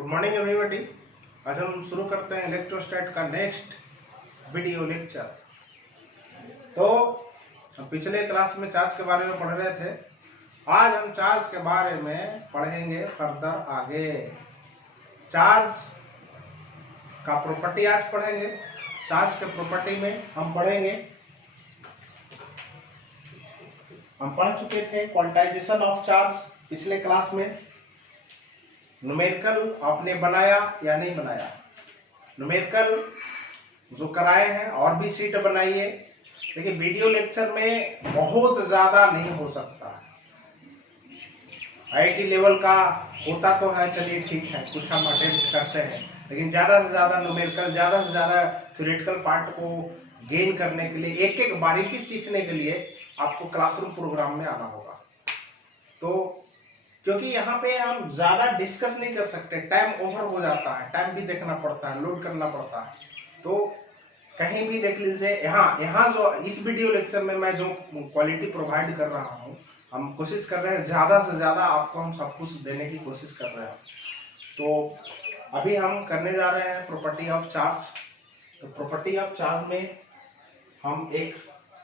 Good morning everybody. आज हम शुरू करते हैं इलेक्ट्रोस्टैट का नेक्स्ट वीडियो लेक्चर। तो हम पिछले क्लास में चार्ज के बारे में पढ़ रहे थे। आज हम चार्ज के बारे में पढ़ेंगे फर्दर आगे। चार्ज का प्रॉपर्टी आज पढ़ेंगे। चार्ज के प्रॉपर्टी में हम पढ़ेंगे, हम पढ़ चुके थे क्वांटाइजेशन ऑफ चार्ज पिछले क्लास में। न्यूमेरिकल आपने बनाया या नहीं बनाया? न्यूमेरिकल जो कराए हैं और भी सीट बनाइए। देखिए वीडियो लेक्चर में बहुत ज्यादा नहीं हो सकता। आईआईटी लेवल का होता तो है, चलिए ठीक है, कुछ हम अटेम्प्ट करते हैं, लेकिन ज्यादा से ज्यादा न्यूमेरिकल, ज्यादा से ज्यादा थ्योरेटिकल पार्ट को गेन करने के लिए, एक एक बारीकी सीखने के लिए आपको क्लासरूम प्रोग्राम में आना होगा। तो क्योंकि यहाँ पे हम ज्यादा डिस्कस नहीं कर सकते, टाइम ओवर हो जाता है, टाइम भी देखना पड़ता है, लोड करना पड़ता है। तो कहीं भी देख लीजिए, यहाँ जो इस वीडियो लेक्चर में मैं जो क्वालिटी प्रोवाइड कर रहा हूँ, हम कोशिश कर रहे हैं ज्यादा से ज्यादा आपको हम सब कुछ देने की कोशिश कर रहे हैं। तो अभी हम करने जा रहे हैं प्रॉपर्टी ऑफ चार्ज। तो प्रॉपर्टी ऑफ चार्ज में हम एक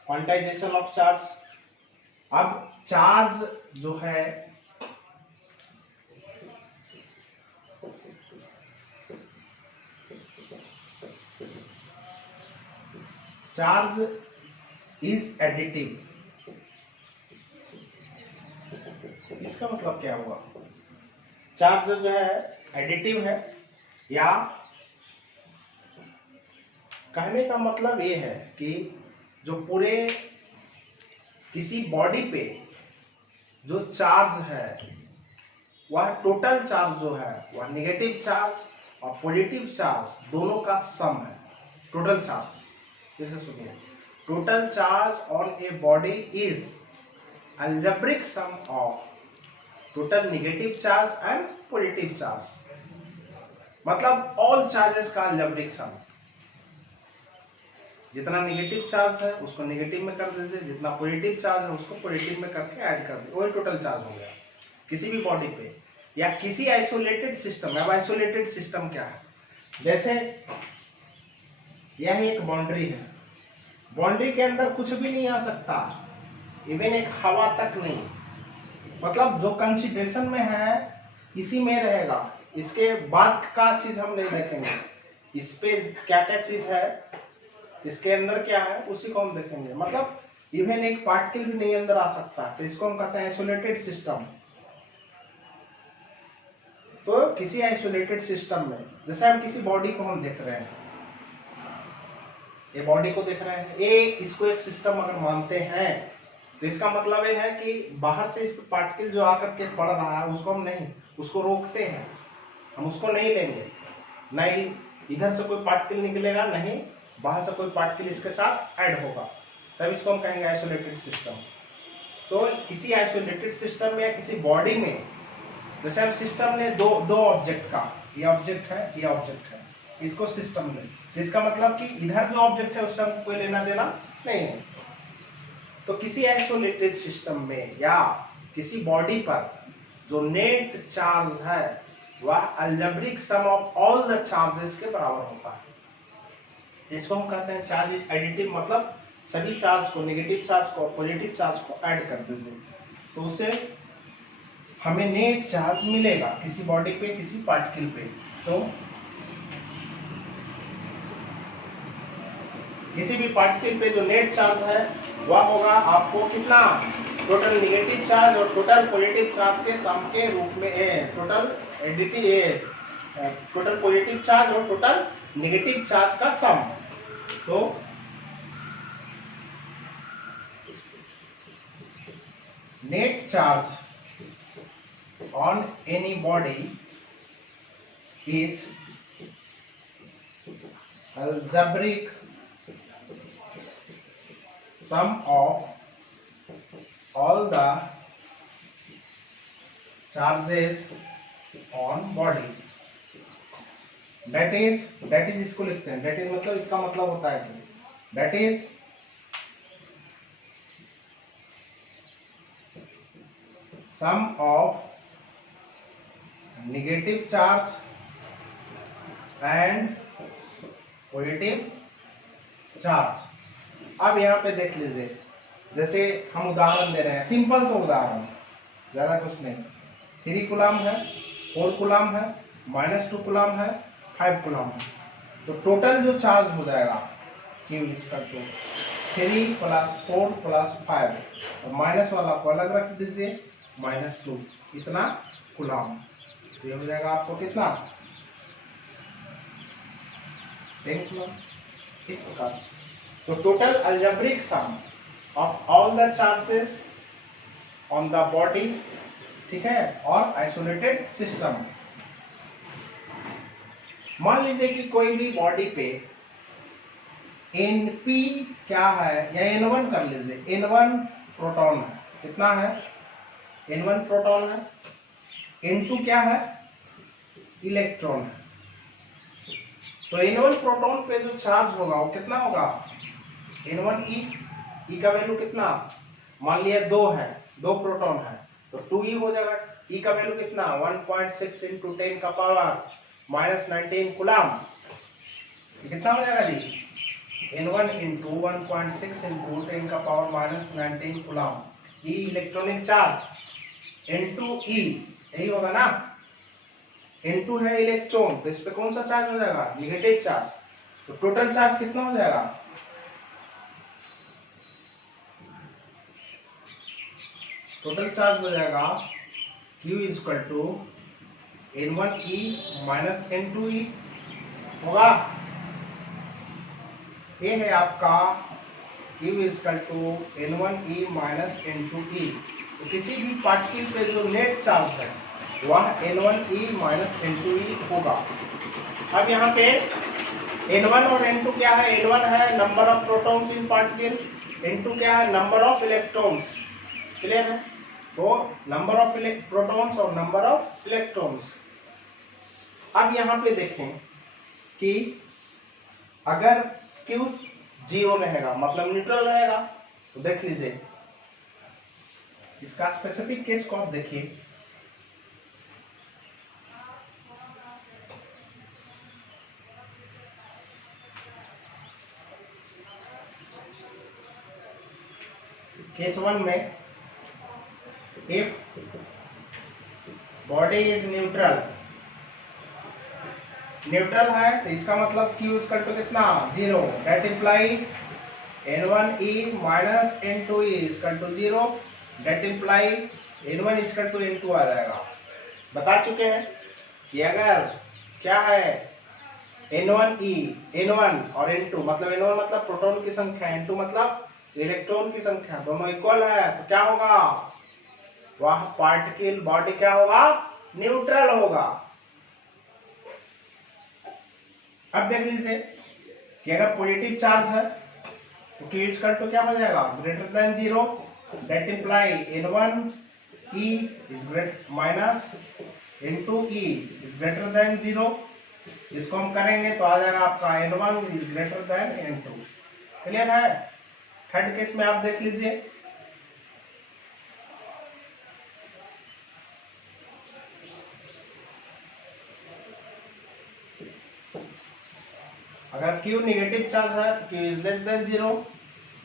क्वांटाइजेशन ऑफ चार्ज। अब चार्ज जो है चार्ज इज एडिटिव। इसका मतलब क्या हुआ? चार्ज जो है एडिटिव है, या कहने का मतलब ये है कि जो पूरे किसी बॉडी पे जो चार्ज है, वह टोटल चार्ज जो है वह नेगेटिव चार्ज और पॉजिटिव चार्ज दोनों का सम है। टोटल चार्ज, जैसे सुनिए, total charge on a body is algebraic sum of total negative charge and positive charge. मतलब ऑल चार्जेस का अलजेब्रिक सम। जितना नेगेटिव चार्ज है उसको नेगेटिव में कर दीजिए, जितना पॉजिटिव चार्ज है उसको पॉजिटिव में करके ऐड कर दीजिए, वही टोटल चार्ज हो गया किसी भी बॉडी पे या किसी आइसोलेटेड सिस्टम। अब आइसोलेटेड सिस्टम क्या है? जैसे यह एक बाउंड्री है, बाउंड्री के अंदर कुछ भी नहीं आ सकता, इवन एक हवा तक नहीं। मतलब जो कंसीडरेशन में है इसी में रहेगा, इसके बाद का चीज हम नहीं देखेंगे। इस पे क्या क्या चीज है, इसके अंदर क्या है, उसी को हम देखेंगे। मतलब इवन एक पार्टिकल भी नहीं अंदर आ सकता, तो इसको हम कहते हैं आइसोलेटेड सिस्टम। तो किसी आइसोलेटेड सिस्टम में, जैसे हम किसी बॉडी को हम देख रहे हैं, ये बॉडी को देख रहे हैं, इसको एक सिस्टम अगर मानते हैं तो इसका मतलब ये है कि बाहर से इस पे पार्टिकल जो आकर के पड़ रहा है उसको हम नहीं, उसको रोकते हैं, हम उसको नहीं लेंगे। नहीं इधर से कोई पार्टिकल निकलेगा, नहीं बाहर से कोई पार्टिकल इसके साथ ऐड होगा, तब इसको हम कहेंगे आइसोलेटेड सिस्टम। तो किसी आइसोलेटेड सिस्टम में या किसी बॉडी में, जैसे हम सिस्टम ने दो ऑब्जेक्ट का, ये ऑब्जेक्ट है, ये ऑब्जेक्ट है, इसको सिस्टम ने, इसका मतलब कि इधर जो ऑब्जेक्ट है उससे हमको कोई लेना देना नहीं है। तो किसी आइसोलेटेड सिस्टम में या किसी बॉडी पर जो नेट चार्ज है वह algebraic sum of all the charges के बराबर होता है। इसको हम कहते हैं चार्ज इज एडिटिव। मतलब सभी चार्ज को, नेगेटिव चार्ज को, पॉजिटिव चार्ज को ऐड कर दीजिए तो उसे हमें नेट चार्ज मिलेगा किसी बॉडी पे, किसी पार्टिकल पे। तो किसी भी पार्टिकल पे जो नेट चार्ज है वह होगा आपको कितना? टोटल नेगेटिव चार्ज और टोटल पॉजिटिव चार्ज के सम के रूप में, total additive, total positive charge और टोटल नेगेटिव चार्ज का सम। तो net charge on any body is algebraic sum of all the charges on body। that is इसको लिखते हैं, that is मतलब इसका मतलब होता है कि that is sum of negative charge and positive charge. अब यहाँ पे देख लीजिए, जैसे हम उदाहरण दे रहे हैं, सिंपल सा उदाहरण, ज्यादा कुछ नहीं। 3 कूलम है, 4 कूलम है, -2 कूलम है, 5 कूलम है। तो टोटल जो चार्ज हो जाएगा Q इसका 3 + 4 + 5, और माइनस वाला को अलग रख दीजिए, -2, इतना कूलम। तो ये हो जाएगा आपको कितना, 10 कूलम, इस प्रकार से। तो total algebraic sum of all the charges on the body, ठीक है, और आइसोलेटेड सिस्टम। मान लीजिए कि कोई भी बॉडी पे Np क्या है, या N1 कर लीजिए, N1 प्रोटॉन है, कितना है, N1 प्रोटॉन है, N2 क्या है, इलेक्ट्रॉन है। तो N1 प्रोटॉन पे जो चार्ज होगा वो कितना होगा, N1e का वैल्यू कितना, मान लिया 2 है, 2 प्रोटॉन है, तो 2e हो जाएगा। e का वैल्यू कितना, 1.6 × 10⁻⁻19 कूलम। कितना हो जाएगा जी, N1 × 1.6 × 10⁻⁻19 coulomb. E electronic charge, N2e, यही होगा ना, N2 है इलेक्ट्रॉन, तो इस पे कौन सा चार्ज हो जाएगा, नेगेटिव चार्ज। तो टोटल चार्ज कितना हो जाएगा, टोटल चार्ज हो जाएगा Q = N1e - N2e होगा। ये है आपका Q = N1e - N2e। तो किसी भी पार्टिकल पे जो नेट चार्ज है वह N1e - N2e होगा। अब यहाँ पे N1 और N2 क्या है, N1 है number of protons in particle, N2 क्या है, नंबर ऑफ इलेक्ट्रॉन्स। क्लियर है, तो नंबर ऑफ प्रोटॉन्स और नंबर ऑफ इलेक्ट्रॉन्स। अब यहाँ पे देखें कि अगर Q 0 रहेगा, मतलब न्यूट्रल रहेगा, तो देख लीजिए इसका स्पेसिफिक केस को आप देखिए। केस 1 में if body is neutral, neutral है तो इसका मतलब Q = कितना, 0, that imply N1e - N2e = 0, that imply N1 = N2 आ जाएगा। बता चुके हैं कि अगर क्या है, N1e, N1 और N2, मतलब N1 मतलब प्रोटॉन की संख्या, N2 मतलब इलेक्ट्रॉन की संख्या, दोनों इक्वल है, तो क्या होगा, वह पार्टिकल बॉडी क्या होगा, न्यूट्रल होगा। अब देख लीजिए कि अगर पॉजिटिव चार्ज है तो Q = क्या हो जाएगा, >0, दैट इंप्लाई N1e - N2e > 0। इसको हम करेंगे तो आ जाएगा आपका N1 > N2। क्लियर है। थर्ड केस में आप देख लीजिए, अगर Q नेगेटिव चार्ज है तो Q < 0,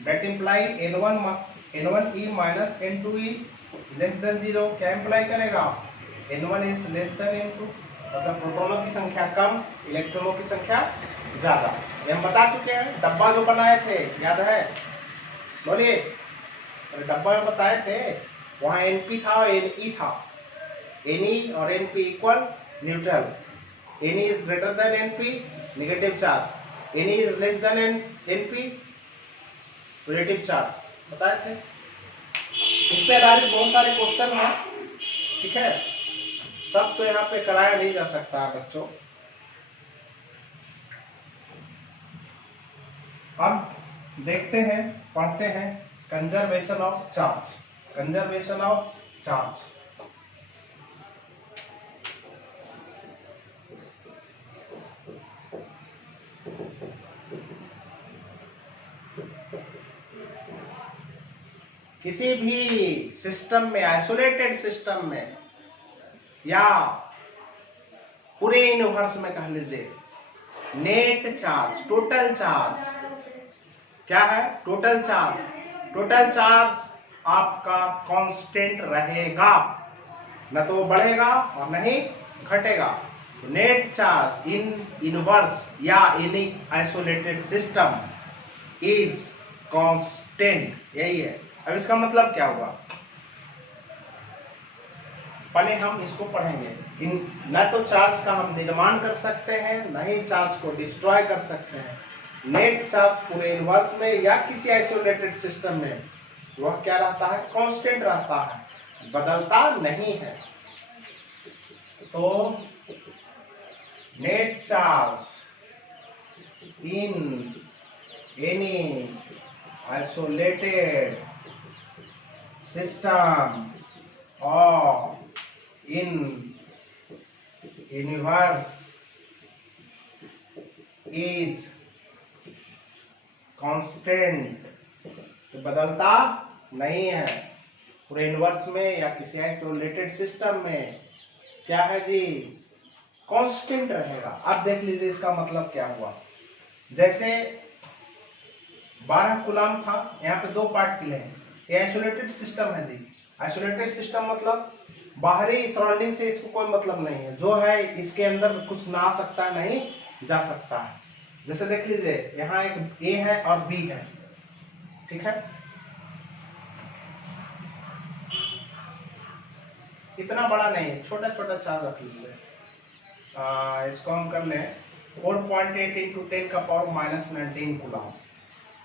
that imply N1e - N2e < 0। क्या इंप्लाई करेगा, N1 is less than N2, मतलब प्रोटॉनों की संख्या कम, इलेक्ट्रॉनों की संख्या ज्यादा। ये हम बता चुके हैं, डब्बा जो बनाए थे याद है, बोलिए, डब्बा में बताए थे, वहां Np था और Ne था, Ne और Np equal neutral, Ne is greater than Np, negative charge, Ne is less than Np, positive charge, बताए थे। इस पे आधारित बहुत सारे क्वेश्चन हैं, ठीक है, सब तो यहाँ पे कराया नहीं जा सकता बच्चों। अब देखते हैं, पढ़ते हैं conservation of charge, conservation of charge. किसी भी सिस्टम में, आइसोलेटेड सिस्टम में या पूरे यूनिवर्स में कह लीजिए, नेट चार्ज, टोटल चार्ज क्या है? Total charge. टोटल चार्ज आपका कांस्टेंट रहेगा, न तो बढ़ेगा और न ही घटेगा। नेट चार्ज इन इनवर्स या इन आइसोलेटेड सिस्टम इज कांस्टेंट, यही है। अब इसका मतलब क्या हुआ, पहले हम इसको पढ़ेंगे। न तो चार्ज का हम निर्माण कर सकते हैं, न ही चार्ज को डिस्ट्रॉय कर सकते हैं। नेट चार्ज पूरे यूनिवर्स में या किसी आइसोलेटेड सिस्टम में वह क्या रहता है? कांस्टेंट रहता है, बदलता नहीं है। तो net charge in any isolated system और इन यूनिवर्स इज कांस्टेंट, तो बदलता नहीं है। पूरे यूनिवर्स में या किसी आइसोलेटेड सिस्टम में क्या है जी? कांस्टेंट रहेगा। अब देख लीजिए इसका मतलब क्या हुआ। जैसे 12 कूलम था, यहाँ पे 2 पार्टिकल हैं, ये आइसोलेटेड सिस्टम है जी। आइसोलेटेड सिस्टम मतलब बाहरी सराउंडिंग से इसको कोई मतलब नहीं है, जो है इसके अंदर कुछ ना आ सकता है, नहीं जा सकता है। जैसे देख लीजिए यहाँ एक ए है और बी है, ठीक है। इतना बड़ा नहीं, छोटा छोटा चार्ज रख लीजिए। इसको हम कर लें 4.8 इंटू 10 का पावर -19 कूलम।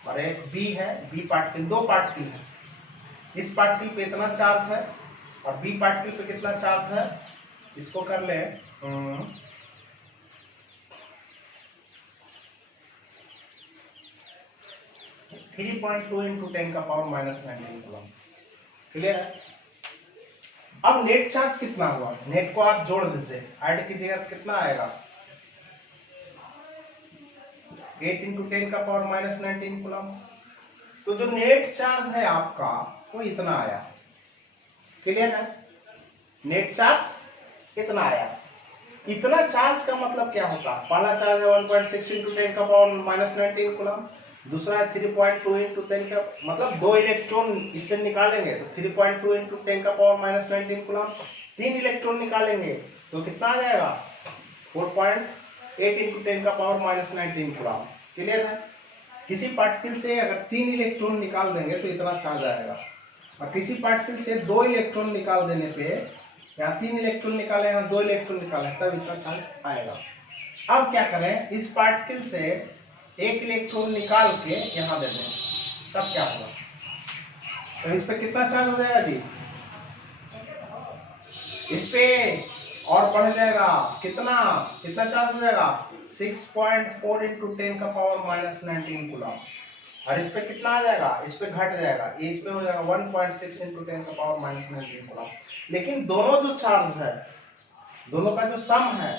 और एक बी है, बी पार्टिकल, 2 पार्टिकल है। इस पार्टिकल पे इतना चार्ज है और बी पार्टिकल पे कितना चार्ज है, इसको कर ले 3.2 इंटू 10 का पावर -19 कूलम। क्लियर है? अब नेट चार्ज कितना हुआ, नेट को आप जोड़ दीजिए, ऐड कीजिएगा तो कितना आएगा? 8 इंटू 10 का पावर -19 कूलम। तो जो नेट चार्ज है आपका वो इतना आया। क्लियर है? नेट चार्ज इतना आया। इतना चार्ज का मतलब क्या होता है? पहला चार्ज है 1.6 इंटू 10 का पावर -19 कूलम, दूसरा है 3.2 इंटू 10 का, मतलब 2 इलेक्ट्रॉन इससे निकालेंगे तो 3.2 इंटू 10 का पावर -19 कूलम। 3 इलेक्ट्रॉन निकालेंगे तो कितना आ जाएगा? 4.8 इंटू 10 का पावर -19 कूलम। क्लियर है? किसी पार्टिकल से अगर 3 इलेक्ट्रॉन निकाल देंगे तो इतना चार्ज आएगा, और किसी पार्टिकल से 2 इलेक्ट्रॉन निकाल देने पे, या 3 इलेक्ट्रॉन निकाले या 2 इलेक्ट्रॉन निकाले, तब इतना चार्ज आएगा। अब क्या करें, इस पार्टिकल से 1 इलेक्ट्रॉन निकाल के यहाँ दे दें, तब क्या होगा? तो इस पे कितना चार्ज हो जाएगा जी? इस पे और बढ़ जाएगा, कितना कितना चार्ज हो जाएगा? 6.4 इंटू 10 का पावर -19 कूलम। और इस पे कितना आ जाएगा? इस पे घट जाएगा, इस पे हो जाएगा 1.6 इंटू 10 का पावर -19 कूलम। लेकिन दोनों जो चार्ज है, दोनों का जो सम है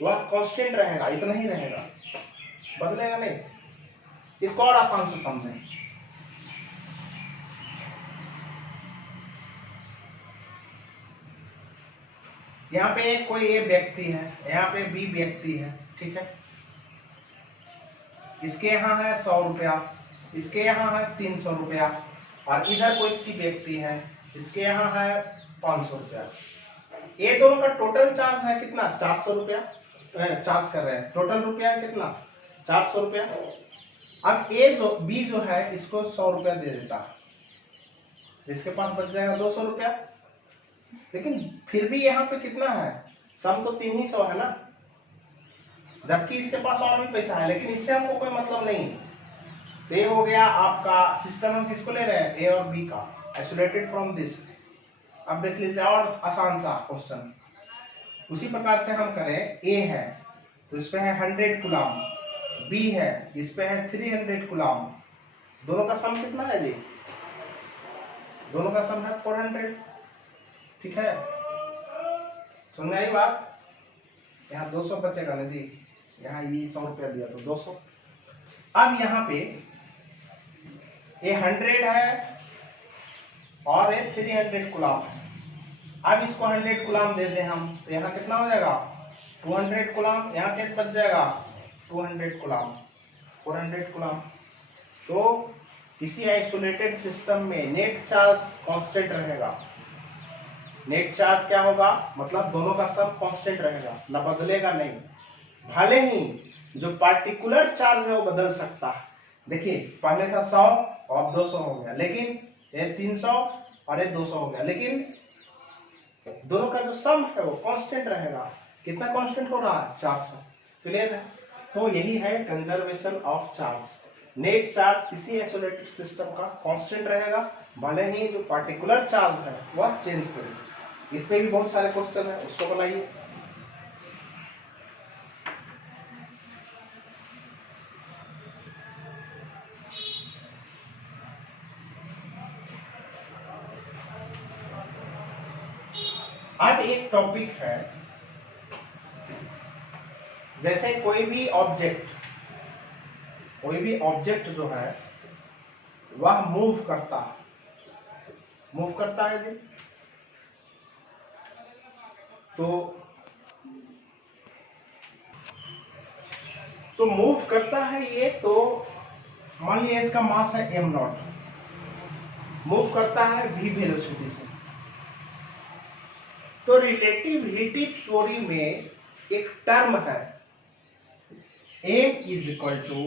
वह कांस्टेंट रहेगा, इतना ही रहेगा, बदलेगा नहीं। इसको और आसान से समझें। यहाँ पे कोई ए व्यक्ति है, यहाँ पे बी व्यक्ति है, ठीक है। इसके यहाँ है 100 रुपया, इसके यहाँ है 300 रुपया, और इधर कोई सी व्यक्ति है, इसके यहाँ है 500 रुपया। ये दोनों का टोटल चार्ज है कितना? 400 रुपया चार्ज कर रहे हैं। टोटल रुपया है कितना? 400 रुपया। अब ए जो बी जो है इसको 100 रुपया दे देता है, इसके पास बच जाएगा 200 रुपया। लेकिन फिर भी यहाँ पे कितना है? सम तो 300 है ना, जबकि इसके पास और भी पैसा है, लेकिन इससे हमको कोई मतलब नहीं। तो ये हो गया आपका सिस्टम। हम किसको ले रहे हैं? ए और बी का, आइसोलेटेड फ्रॉम दिस। अब देख लीजिए और आसान सा क्वेश्चन, उसी प्रकार से हम करें। ए है तो इस पे है 100 कूलम, बी है इस पे है 300 कूलम। दोनों का सम कितना है जी? दोनों का सम है 400, ठीक है। समझ आई बात? यहाँ 200 बचेगा ना जी, यहाँ ये 100 रुपया दिया तो 200। अब यहाँ पे ये 100 है और ये 300 कूलम है। अब इसको 100 कूलम दे दें हम, तो यहाँ कितना हो जाएगा? 200 कूलम। यहाँ कितना बच जाएगा? 200 कूलम, 400 कूलम। तो किसी आइसोलेटेड सिस्टम में नेट चार्ज कांस्टेंट रहेगा। नेट चार्ज क्या होगा, मतलब दोनों का सम कांस्टेंट रहेगा, ना बदलेगा नहीं। भले ही जो पार्टिकुलर चार्ज है वो बदल सकता है। देखिए पहले था 100 और 200 हो गया, लेकिन ये 300 और ये 200 हो गया, लेकिन दोनों का जो सम है वो कांस्टेंट रहेगा। कितना कांस्टेंट हो रहा है, 400। क्लियर है। तो यही है conservation of charge. Net charge किसी आइसोलेटेड सिस्टम का कांस्टेंट रहेगा, भले ही जो पार्टिकुलर चार्ज है वह चेंज करेगा। इस पे भी बहुत सारे क्वेश्चन है, उसको बनाइए। अब एक टॉपिक है, जैसे कोई भी ऑब्जेक्ट जो है वह मूव करता है जी। तो मूव करता है ये, तो मान लिया इसका मास है m0, मूव करता है v वेलोसिटी से। तो रिलेटिविटी थ्योरी में एक टर्म है m is equal to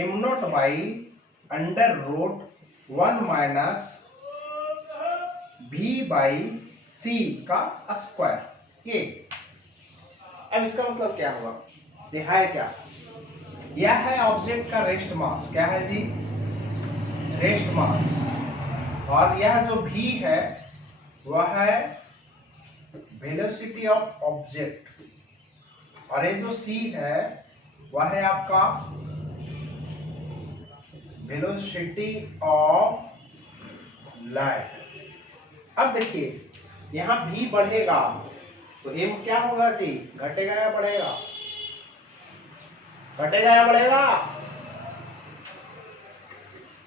m0 by under root 1 minus v by c का स्क्वायर। ये अब इसका मतलब क्या हुआ, ये है क्या, यह है ऑब्जेक्ट का रेस्ट मास। क्या है जी, रेस्ट मास। और यह जो v है वह है वेलोसिटी ऑफ ऑब्जेक्ट, और ये जो c है वह है आपका वेलोसिटी ऑफ लाइट। अब देखिए यहाँ v बढ़ेगा तो m क्या होगा जी, घटेगा या बढ़ेगा, घटेगा या बढ़ेगा।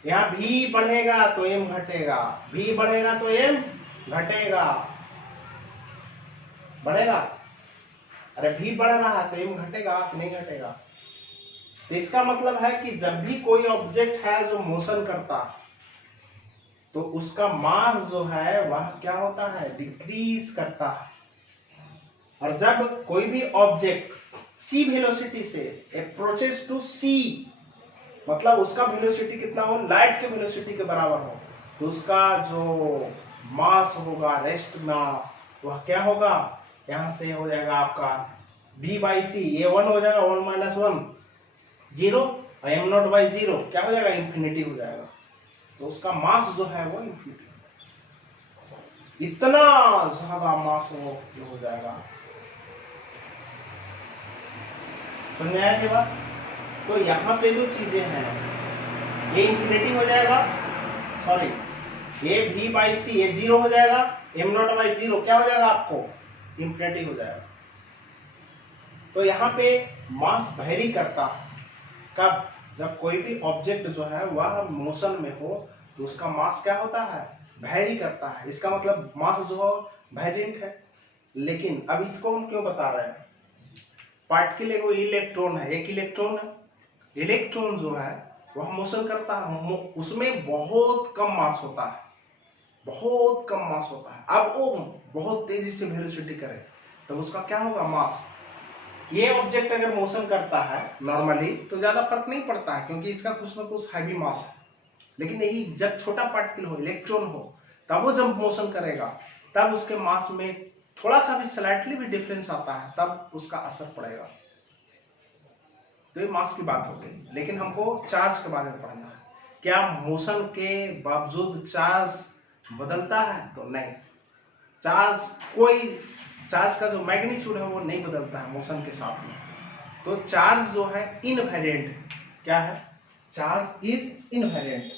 यहाँ v बढ़ेगा तो m घटेगा, v बढ़ेगा तो m घटेगा, बढ़ेगा। अरे v बढ़ रहा है तो m घटेगा कि नहीं घटेगा। तो इसका मतलब है कि जब भी कोई ऑब्जेक्ट है जो मोशन करता तो उसका मास जो है वह क्या होता है, डिक्रीज करता है। और जब कोई भी ऑब्जेक्ट c वेलोसिटी से अप्रोचेस टू c, मतलब उसका वेलोसिटी कितना हो, लाइट के वेलोसिटी के बराबर हो, तो उसका जो मास होगा, रेस्ट मास, वह क्या होगा, यहां से हो जाएगा आपका v बाई सी, ये 1 हो जाएगा, 1 माइनस 1 0, और m0 बाई 0 क्या हो जाएगा, इंफिनिटी हो जाएगा। तो उसका मास जो है वो इंफिनिटी, इतना ज्यादा मास वो हो जाएगा। समझ में आया कि बात। तो यहाँ पे जो चीजें हैं ये इंफिनिटी हो जाएगा, सॉरी ये v बाई सी ये 0 हो जाएगा, m0 बाई 0 क्या हो जाएगा आपको, इंफिनिटी हो जाएगा। तो यहाँ पे मास वेरी करता है, कब, जब कोई भी ऑब्जेक्ट जो है वह मोशन में हो तो उसका मास क्या होता है, वेरी करता है। इसका मतलब मास जो है वेरिएंट है। लेकिन अब इसको हम क्यों बता रहे हैं, पार्टिकल एगो इलेक्ट्रॉन है, एक इलेक्ट्रॉन है, इलेक्ट्रॉन जो है वह मोशन करता है, उसमें बहुत कम मास होता है, बहुत कम मास होता है। अब वो बहुत तेजी से वेलोसिटी करे तब उसका क्या होगा, मास। ये ऑब्जेक्ट अगर मोशन करता है नॉर्मली तो ज्यादा फर्क नहीं पड़ता है, क्योंकि इसका कुछ ना कुछ हैवी मास है। लेकिन यही जब छोटा पार्टिकल हो, इलेक्ट्रॉन हो, तब वो जब मोशन करेगा तब उसके मास में थोड़ा सा भी स्लाइटली भी डिफरेंस आता है, तब उसका असर पड़ेगा। तो ये मास की बात हो गई। लेकिन हमको चार्ज के बारे में पढ़ना है, क्या मोशन के बावजूद चार्ज बदलता है, तो नहीं। चार्ज का जो मैग्नीट्यूड है वो नहीं बदलता है मोशन के साथ में। तो चार्ज जो है इनवेरिएंट है। क्या है, चार्ज इज इनवेरिएंट।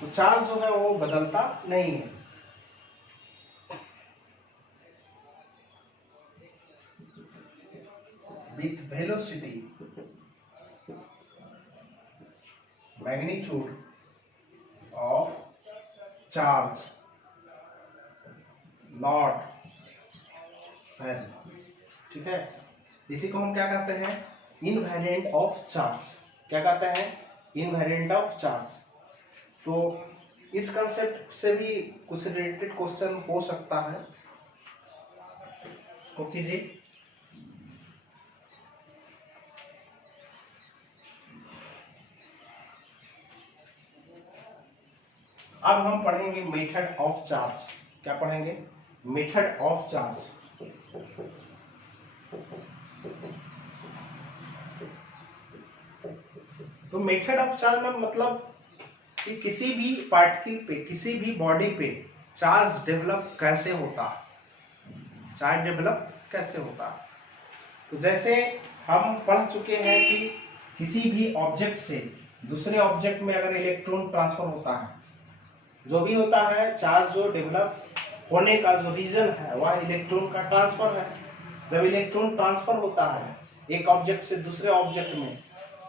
तो चार्ज जो है वो बदलता नहीं है। With velocity magnitude of charge not value. ठीक है, इसी को हम क्या कहते हैं, इनवेरिएंट ऑफ चार्ज। क्या कहते हैं, इनवेरिएंट ऑफ चार्ज। तो इस कंसेप्ट से भी कुछ रिलेटेड क्वेश्चन हो सकता है, उसको कीजिए। अब हम पढ़ेंगे मेथड ऑफ चार्ज। क्या पढ़ेंगे, मेथड ऑफ चार्ज। तो मेथड ऑफ चार्ज में मतलब कि किसी भी पार्टिकल पे, किसी भी बॉडी पे चार्ज डेवलप कैसे होता है, चार्ज डेवलप कैसे होता है। तो जैसे हम पढ़ चुके हैं कि किसी भी ऑब्जेक्ट से दूसरे ऑब्जेक्ट में अगर इलेक्ट्रॉन ट्रांसफर होता है, जो भी होता है चार्ज जो डेवलप होने का जो रीजन है वह इलेक्ट्रॉन का ट्रांसफर है। जब इलेक्ट्रॉन ट्रांसफर होता है एक ऑब्जेक्ट से दूसरे ऑब्जेक्ट में,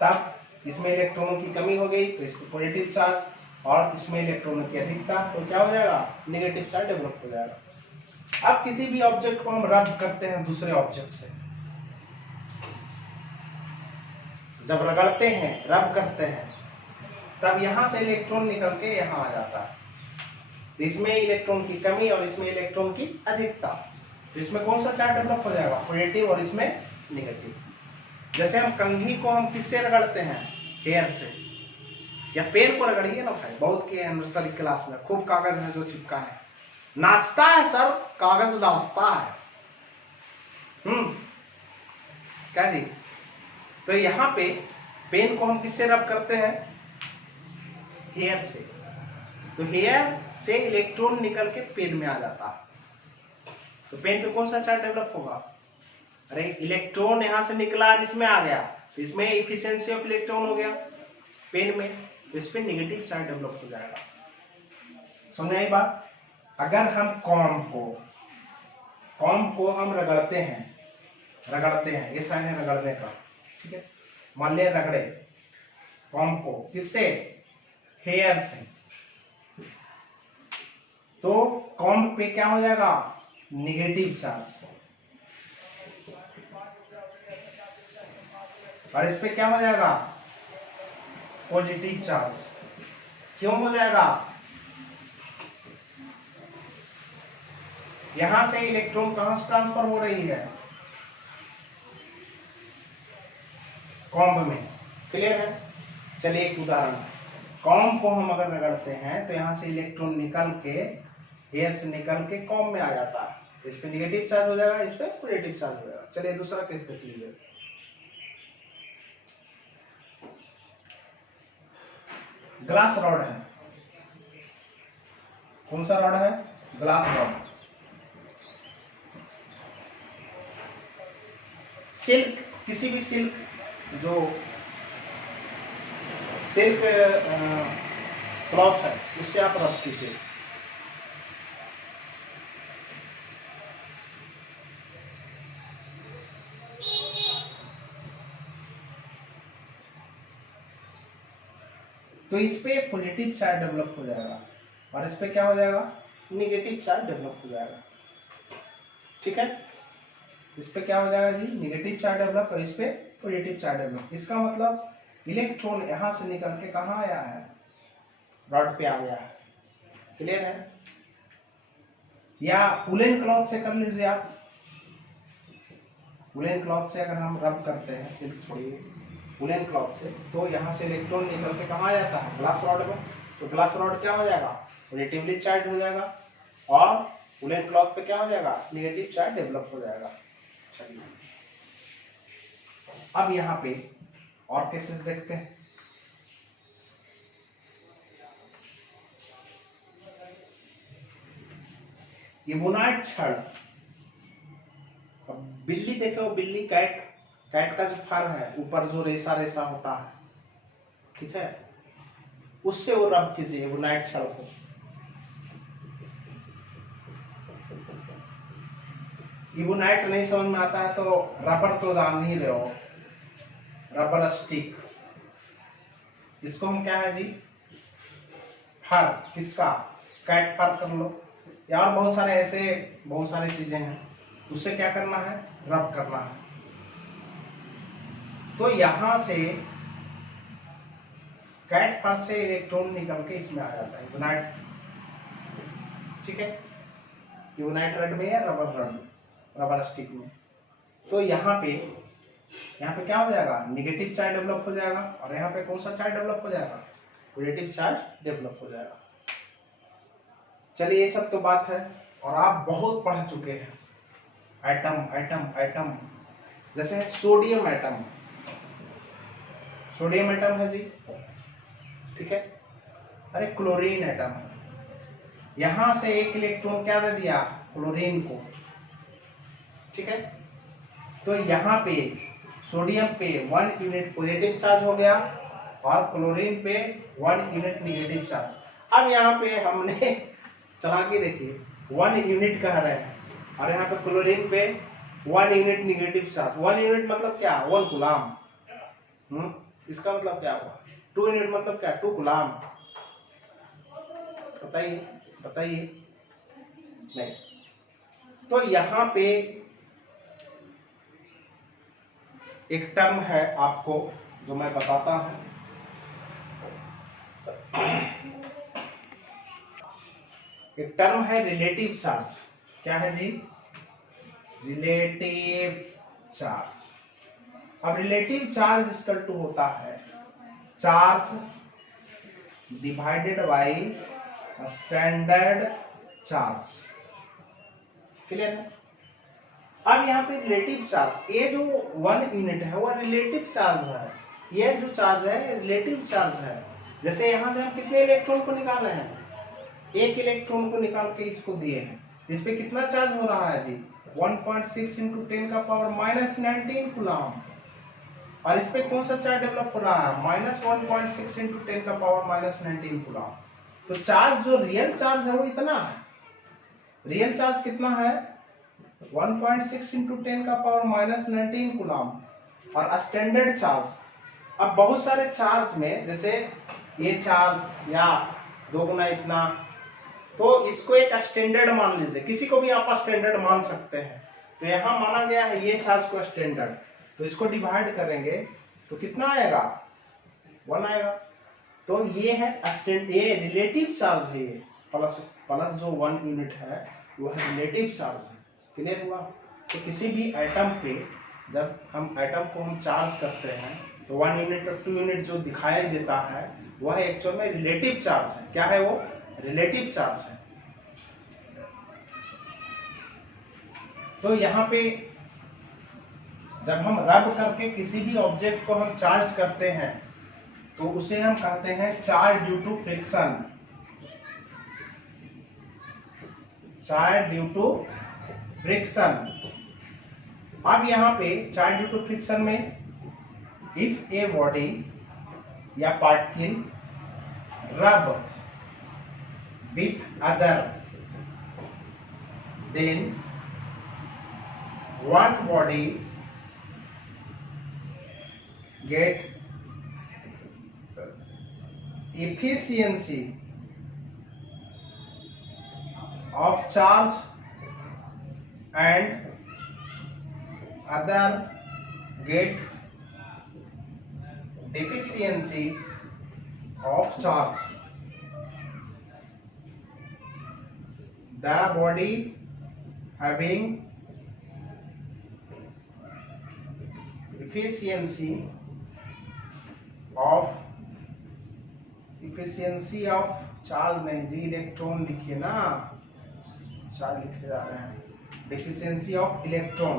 तब इसमें इलेक्ट्रॉनों की कमी हो गई तो इसको पॉजिटिव चार्ज, और इसमें इलेक्ट्रॉनों की अधिकता तो क्या हो जाएगा, नेगेटिव चार्ज डेवलप हो जाएगा। अब किसी भी ऑब्जेक्ट को हम रब करते हैं दूसरे ऑब्जेक्ट से, जब रगड़ते हैं, रब करते हैं, तब यहां से इलेक्ट्रॉन निकल के यहां आ जाता है। इसमें इलेक्ट्रॉन की कमी और इसमें इलेक्ट्रॉन की अधिकता, तो इसमें कौन सा चार्ज डेवलप हो जाएगा, पॉजिटिव, और इसमें नेगेटिव। जैसे हम कंघी को हम किससे रगड़ते हैं, हेयर से, या पेन को रगड़िए ना भाई, बहुत के नर्सरी क्लास में खूब कागज है जो चिपका है, नाचता है सर, कागज नाचता है। क्या जी। तो यहाँ पे पेन को हम किससे रब करते हैं, हेयर से। तो हेयर से इलेक्ट्रॉन निकल के पेन में आ जाता है, तो पेन पे कौन सा चार्ज डेवलप होगा, अरे इलेक्ट्रॉन यहां से निकला और इसमें आ गया, तो इसमें इफिशियंसी ऑफ इलेक्ट्रॉन हो गया पेन में, तो इस पे नेगेटिव चार्ज डेवलप हो जाएगा। समझ आई बात। अगर हम कॉम को हम रगड़ते हैं, ये साइन है रगड़ने का, ठीक है। मान लिया रगड़े कॉम को, किससे, हेयर से, तो कॉम पे क्या हो जाएगा, नेगेटिव चार्ज, और इस पे क्या हो जाएगा, पॉजिटिव चार्ज। क्यों हो जाएगा, यहां से इलेक्ट्रॉन कहां से ट्रांसफर हो रही है, कॉम्ब में। क्लियर है। चलिए एक उदाहरण, कॉम्ब को हम अगर रगड़ते हैं तो यहां से इलेक्ट्रॉन निकल के, हेयर से निकल के कॉम्ब में आ जाता है, तो इस पे नेगेटिव चार्ज हो जाएगा, इस पे पॉजिटिव चार्ज हो जाएगा। चलिए दूसरा केस देख लीजिए। ग्लास रॉड है, कौन सा रॉड है, ग्लास रॉड। सिल्क, किसी भी सिल्क, जो सिल्क क्लॉथ है, उससे आप रब कीजिए। तो इस पे पॉजिटिव चार्ज डेवलप हो जाएगा, और इस पे क्या हो जाएगा, नेगेटिव चार्ज डेवलप हो जाएगा। ठीक है, इस पे क्या हो जाएगा जी, नेगेटिव चार्ज डेवलप, और इस पे पॉजिटिव चार्ज डेवलप। इसका मतलब इलेक्ट्रॉन यहां से निकल के कहां आया है, रॉड पे आ गया है। क्लियर है। या वुलन क्लॉथ से कर लीजिए आप, वुलन क्लॉथ से अगर हम रब करते हैं, सिल्क छोड़िए, वुलन क्लॉथ से, तो यहाँ से इलेक्ट्रॉन निकल के कहाँ आ जाता है, ग्लास रॉड में। तो ग्लास रॉड क्या हो जाएगा, पॉजिटिवली चार्ज हो जाएगा, और वुलन क्लॉथ पे क्या हो जाएगा, नेगेटिव चार्ज डेवलप हो जाएगा। चलिए अब यहाँ पे और केसेस देखते हैं। इबोनाइट छड़, बिल्ली देखो, बिल्ली, कैट, कैट का जो फर है ऊपर जो रेसा रेसा होता है, ठीक है, उससे वो रब कीजिए इबोनाइट छड़ को। इबोनाइट नहीं समझ में आता है तो रबर तो जान ही रहे हो, रबर स्टिक, इसको हम क्या है जी, फर, किसका, कैट फर कर लो, या और बहुत सारे ऐसे बहुत सारी चीजें हैं, उससे क्या करना है, रब करना है। तो यहां से कैट पास से इलेक्ट्रॉन निकल के इसमें आ जाता है यूनाइट, ठीक है, यूनाइट रड में या रबर स्टिक में। तो यहाँ पे क्या हो जाएगा, निगेटिव चार्ज डेवलप हो जाएगा, और यहाँ पे कौन सा चार्ज डेवलप हो जाएगा, पॉजिटिव चार्ज डेवलप हो जाएगा। चलिए ये सब तो बात है, और आप बहुत पढ़ चुके हैं एटम एटम एटम, जैसे सोडियम एटम, सोडियम एटम है जी, ठीक है। अरे क्लोरीन एटम, यहां से एक इलेक्ट्रॉन क्या दे दिया, क्लोरीन को, ठीक है। तो यहाँ पे सोडियम पे 1 यूनिट पॉजिटिव चार्ज हो गया, और क्लोरीन पे 1 यूनिट निगेटिव चार्ज। अब यहाँ पे हमने चला के देखिए 1 यूनिट कह रहे हैं, और यहाँ पे क्लोरीन पे 1 यूनिट निगेटिव चार्ज। 1 यूनिट मतलब क्या, 1 कूलाम। इसका मतलब क्या हुआ, 2 यूनिट मतलब क्या, 2 कूलाम। बताइए बताइए, नहीं। तो यहाँ पे एक टर्म है आपको जो मैं बताता हूं, एक टर्म है रिलेटिव चार्ज। क्या है जी, रिलेटिव चार्ज। अब रिलेटिव चार्ज इक्वल टू होता है charge divided by standard charge, clear है। अब यहाँ पे रिलेटिव चार्ज, ये जो 1 यूनिट है वो रिलेटिव चार्ज है, ये जो चार्ज है रिलेटिव चार्ज है। जैसे यहाँ से हम कितने इलेक्ट्रॉन को निकाले हैं, 1 इलेक्ट्रॉन को निकाल के इसको दिए हैं, इस पे कितना चार्ज हो रहा है जी, 1.6 × 10 का पावर -19 कूलम। और इस पे कौन सा चार्ज डेवलप हो रहा है, -1.6 × 10 का पावर -19 कूलम। तो चार्ज जो रियल चार्ज है वो इतना है, रियल चार्ज कितना है, 1.6 × 10 का पावर -19 कूलम। और स्टैंडर्ड चार्ज, अब बहुत सारे चार्ज में जैसे ये चार्ज या 2 गुना इतना, तो इसको एक स्टैंडर्ड मान लीजिए, किसी को भी आप स्टैंडर्ड मान सकते हैं। तो यहाँ माना गया है ये चार्ज को स्टैंडर्ड, तो इसको डिवाइड करेंगे तो कितना आएगा, 1 आएगा। तो ये है ये रिलेटिव चार्ज है, ये प्लस जो 1 यूनिट है वो है रिलेटिव चार्ज है, क्लियर हुआ। तो किसी भी एटम पे जब हम एटम को हम चार्ज करते हैं तो 1 यूनिट और 2 यूनिट जो दिखाई देता है वह एक्चुअल में रिलेटिव चार्ज है। क्या है वो, रिलेटिव चार्ज है। तो यहाँ पे जब हम रब करके किसी भी ऑब्जेक्ट को हम चार्ज करते हैं तो उसे हम कहते हैं charge due to friction, charge due to friction. अब यहाँ पे चार्ज ड्यू टू फ्रिक्शन में इफ ए बॉडी या particle rub with other than one body get efficiency of charge and other get deficiency of charge, the body having efficiency of charge नहीं जी, electron लिखिए ना, charge लिखे जा रहे हैं, deficiency of electron.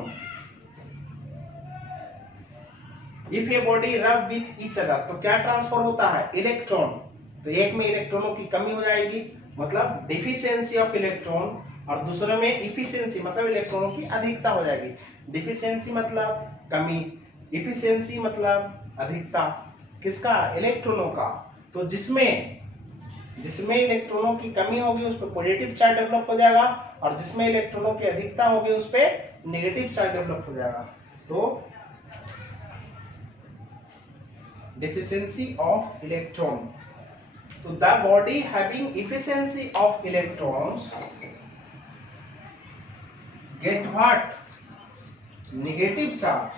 If a body रब with each other, तो क्या ट्रांसफर होता है, इलेक्ट्रॉन। तो एक में इलेक्ट्रॉनों की कमी हो जाएगी, मतलब डिफिशियंसी ऑफ इलेक्ट्रॉन, और दूसरे में इफिशियंसी मतलब इलेक्ट्रॉनों की अधिकता हो जाएगी। डिफिशियंसी मतलब कमी, इफिशियंसी मतलब अधिकता, किसका, इलेक्ट्रॉनों का। तो जिसमें इलेक्ट्रॉनों की कमी होगी उस पर पॉजिटिव चार्ज डेवलप हो जाएगा, और जिसमें इलेक्ट्रॉनों की अधिकता होगी उस पर नेगेटिव चार्ज डेवलप हो जाएगा। तो डिफिशियंसी ऑफ इलेक्ट्रॉन, तो the body having efficiency of electrons get what, negative charge.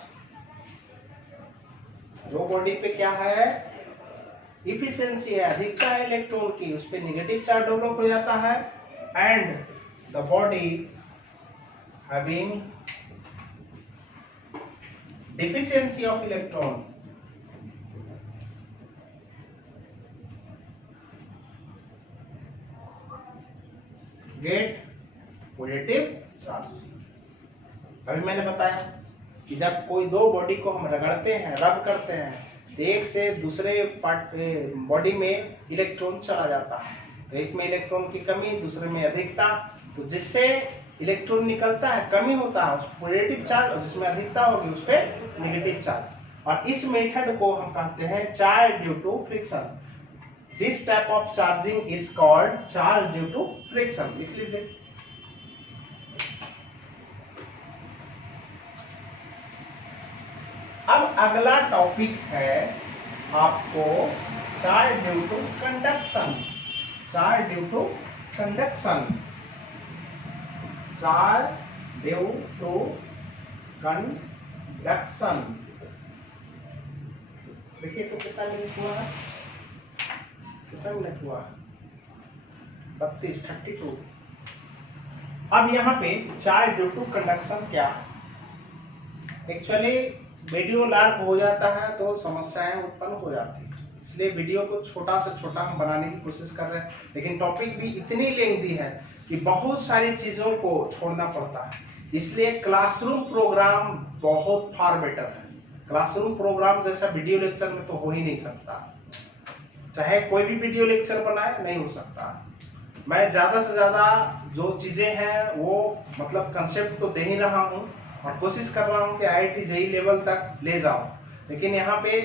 जो बॉडी पे क्या है, इफिशियंसी है, अधिकता है इलेक्ट्रॉन की, उस पे नेगेटिव चार्ज डेवलप हो जाता है। And the body having deficiency of electron, gate positive charge. अभी मैंने बताया कि जब कोई दो बॉडी को हम रगड़ते हैं, रब करते हैं, तो एक से दूसरे पार्ट बॉडी में इलेक्ट्रॉन चला जाता है। तो एक में इलेक्ट्रॉन की कमी, दूसरे में अधिकता, तो जिससे इलेक्ट्रॉन निकलता है कमी होता है उस पॉजिटिव चार्ज, और जिसमें अधिकता होगी उस पर नेगेटिव चार्ज। और इस मेथड को हम कहते हैं charge due to friction. This type of charging is called charge due to friction. लिख लीजिए। अब अगला टॉपिक है आपको charge due to conduction. Charge due to conduction, charge due to conduction. देखिए तो कितना मिनट हुआ है, कितना मिनट हुआ, 32। अब यहाँ पे चार्ज ड्यू टू कंडक्शन क्या है? एक्चुअली वीडियो लार्प हो जाता है तो समस्याएं उत्पन्न हो जाती है, इसलिए वीडियो को छोटा से छोटा हम बनाने की कोशिश कर रहे हैं। लेकिन टॉपिक भी इतनी लेंथी है कि बहुत सारी चीजों को छोड़ना पड़ता है, इसलिए क्लासरूम प्रोग्राम बहुत फार बेटर है। क्लासरूम प्रोग्राम जैसा वीडियो लेक्चर में तो हो ही नहीं सकता, चाहे कोई भी वीडियो लेक्चर बनाए नहीं हो सकता। मैं ज्यादा से ज्यादा जो चीजें हैं वो मतलब कंसेप्ट तो दे ही रहा हूँ और कोशिश कर रहा हूँ कि IIT JEE लेवल तक ले जाऊं। लेकिन यहाँ पे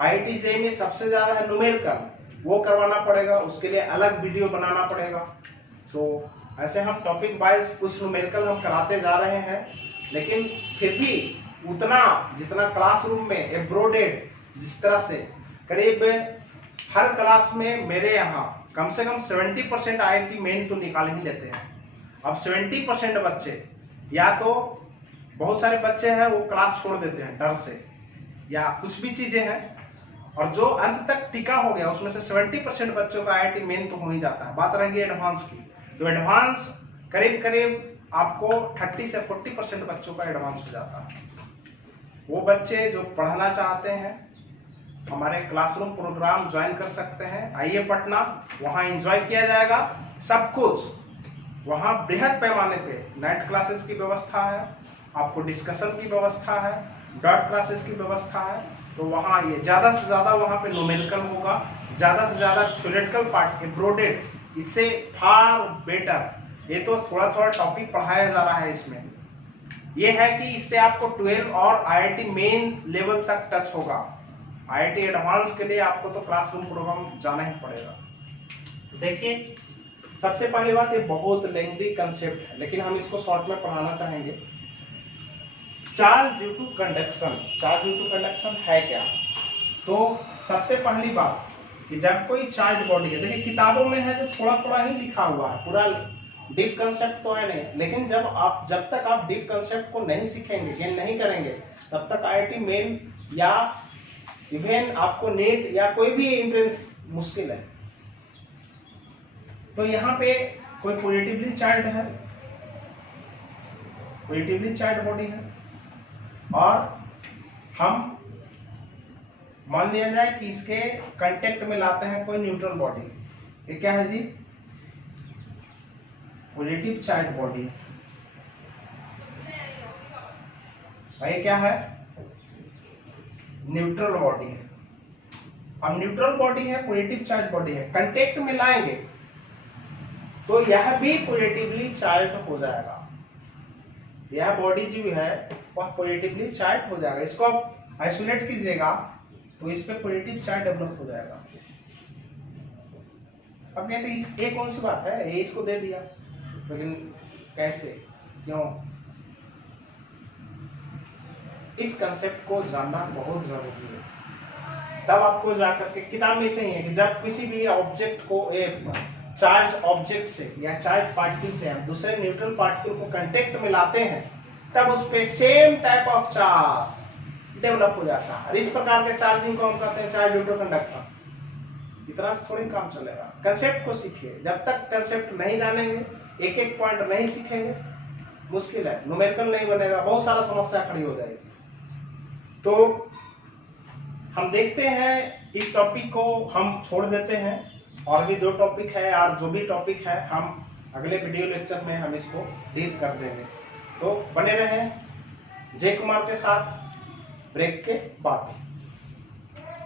IIT JEE में सबसे ज्यादा है न्यूमेरिकल, वो करवाना पड़ेगा, उसके लिए अलग वीडियो बनाना पड़ेगा। तो ऐसे हम टॉपिक वाइज कुछ न्यूमेरिकल हम कराते जा रहे हैं, लेकिन फिर भी उतना जितना क्लासरूम में एब्रोडेड, जिस तरह से करीब हर क्लास में मेरे यहाँ कम से कम 70% IIT मेन तो निकाल ही लेते हैं। अब 70% बच्चे, या तो बहुत सारे बच्चे हैं वो क्लास छोड़ देते हैं डर से या कुछ भी चीजें हैं, और जो अंत तक टिका हो गया उसमें से 70% बच्चों का IIT मेन तो हो ही जाता है। बात रहेगी एडवांस की, तो एडवांस करीब करीब आपको 30 से 40% बच्चों का एडवांस हो जाता है। वो बच्चे जो पढ़ना चाहते हैं हमारे क्लासरूम प्रोग्राम ज्वाइन कर सकते हैं। आइए पटना, वहाँ एंजॉय किया जाएगा सब कुछ। वहाँ बृहद पैमाने पे नाइट क्लासेस की व्यवस्था है, आपको डिस्कशन की व्यवस्था है, डॉट क्लासेस की व्यवस्था है। तो वहाँ ये ज़्यादा से ज़्यादा वहाँ पे न्यूमेरिकल होगा, ज़्यादा से ज़्यादा थ्योरेटिकल पार्ट एब्रोडेड, इससे फार बेटर। ये तो थोड़ा थोड़ा टॉपिक पढ़ाया जा रहा है इसमें। ये है कि इससे आपको 12 और IIT मेन लेवल तक टच होगा। IIT एडवांस के लिए आपको तो क्लासरूम प्रोग्राम जाना ही पड़ेगा। देखिए सबसे पहली बात, ये बहुत लेंथी कंसेप्ट है लेकिन हम इसको शॉर्ट में पढ़ाना चाहेंगे। Charge due to conduction. Charge due to conduction है क्या? तो सबसे पहली बात कि जब कोई चार्ज बॉडी है, देखिए किताबों में है जो थोड़ा थोड़ा ही लिखा हुआ है, पूरा डीप कंसेप्ट तो है नहीं, लेकिन जब तक आप डीप कंसेप्ट को नहीं सीखेंगे, गेन नहीं करेंगे, तब तक IIT मेन या इवन आपको नेट या कोई भी एंट्रेंस मुश्किल है। तो यहाँ पे कोई पॉजिटिवली चार्ज है, पॉजिटिवली चार्ज बॉडी है, और हम मान लिया जाए कि इसके कांटेक्ट में लाते हैं कोई न्यूट्रल बॉडी। ये क्या है जी? Positive charge body. ये क्या है? न्यूट्रल बॉडी है। अब न्यूट्रल बॉडी है, पॉजिटिव चार्ज बॉडी है, कांटेक्ट में लाएंगे तो यह भी पॉजिटिवली चार्ज हो जाएगा। यह बॉडी जो है वह पॉजिटिवली चार्ज हो जाएगा। इसको आप आइसोलेट कीजिएगा तो इस पे पॉजिटिव चार्ज डेवलप हो जाएगा। अब कहते हैं ये कौन सी बात है, ये इसको दे दिया, लेकिन कैसे, क्यों? इस कंसेप्ट को जानना बहुत जरूरी है। तब आपको जाकर के किताब में से ही है कि जब किसी भी ऑब्जेक्ट को चार्ज ऑब्जेक्ट से या चार्ज पार्टिकल से हम दूसरे न्यूट्रल पार्टिकल को कांटेक्ट में लाते हैं, तब उस पे same type of charge develop हो जाता है। इस प्रकार के चार्जिंग को हम कहते हैं चार्ज ड्यू टू कंडक्शन। इतना से थोड़ी काम चलेगा, कंसेप्ट को सीखिए। जब तक कंसेप्ट नहीं जानेंगे, एक एक पॉइंट नहीं सीखेंगे, मुश्किल है, न्यूमेरिकल नहीं बनेगा, बहुत सारा समस्या खड़ी हो जाएगी। तो हम देखते हैं इस टॉपिक को हम छोड़ देते हैं, और भी 2 टॉपिक है, और जो भी टॉपिक है हम अगले वीडियो लेक्चर में हम इसको डील कर देंगे। तो बने रहें जय कुमार के साथ ब्रेक के बाद।